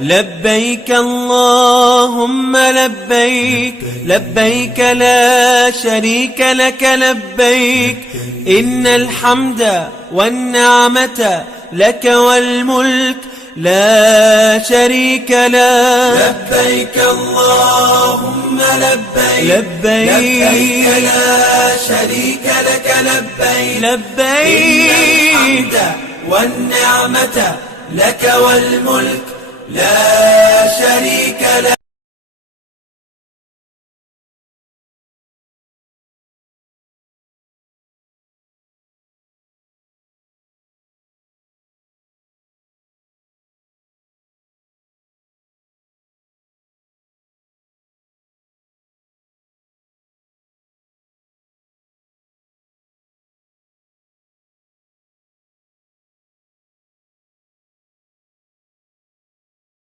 لبيك اللهم لبيك، لبيك لا شريك لك لبيك، إن الحمد والنعمة لك والملك لا شريك لك. لبيك اللهم لبيك، لبيك لا شريك لك لبيك، لبيك إن الحمد والنعمة لك والملك لا شريك لك.